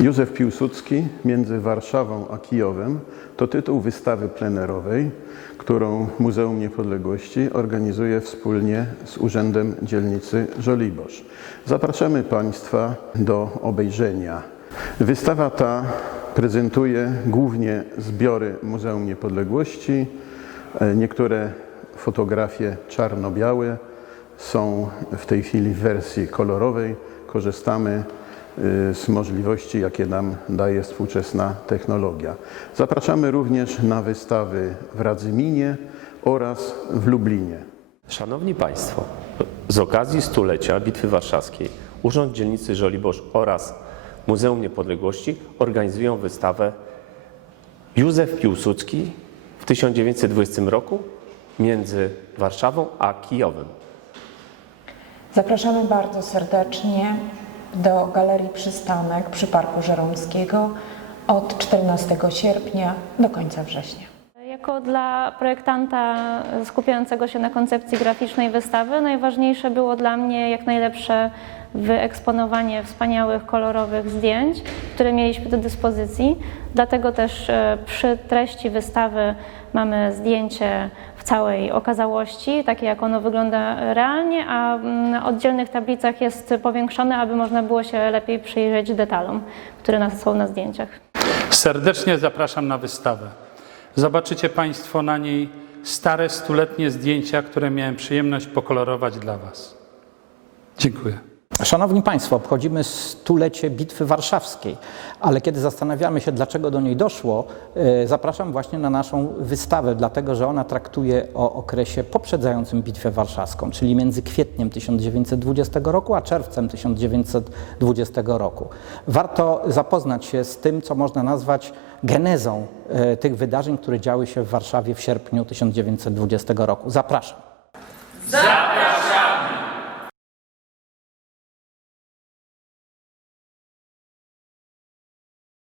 Józef Piłsudski między Warszawą a Kijowem to tytuł wystawy plenerowej, którą Muzeum Niepodległości organizuje wspólnie z Urzędem Dzielnicy Żoliborz. Zapraszamy Państwa do obejrzenia. Wystawa ta prezentuje głównie zbiory Muzeum Niepodległości, niektóre fotografie czarno-białe, są w tej chwili w wersji kolorowej. Korzystamy z możliwości, jakie nam daje współczesna technologia. Zapraszamy również na wystawy w Radzyminie oraz w Lublinie. Szanowni Państwo, z okazji stulecia Bitwy Warszawskiej Urząd Dzielnicy Żoliborz oraz Muzeum Niepodległości organizują wystawę Józef Piłsudski w 1920 roku między Warszawą a Kijowem. Zapraszamy bardzo serdecznie do Galerii Przystanek przy Parku Żeromskiego od 14 sierpnia do końca września. Jako dla projektanta skupiającego się na koncepcji graficznej wystawy, najważniejsze było dla mnie jak najlepsze wyeksponowanie wspaniałych, kolorowych zdjęć, które mieliśmy do dyspozycji. Dlatego też e, przy treści wystawy mamy zdjęcie w całej okazałości, takie jak ono wygląda realnie, a mm, na oddzielnych tablicach jest powiększone, aby można było się lepiej przyjrzeć detalom, które nas- są na zdjęciach. Serdecznie zapraszam na wystawę. Zobaczycie Państwo na niej stare, stuletnie zdjęcia, które miałem przyjemność pokolorować dla Was. Dziękuję. Szanowni Państwo, obchodzimy stulecie Bitwy Warszawskiej, ale kiedy zastanawiamy się, dlaczego do niej doszło, e, zapraszam właśnie na naszą wystawę, dlatego że ona traktuje o okresie poprzedzającym Bitwę Warszawską, czyli między kwietniem 1920 roku a czerwcem 1920 roku. Warto zapoznać się z tym, co można nazwać genezą e, tych wydarzeń, które działy się w Warszawie w sierpniu 1920 roku. Zapraszam. Zapraszamy!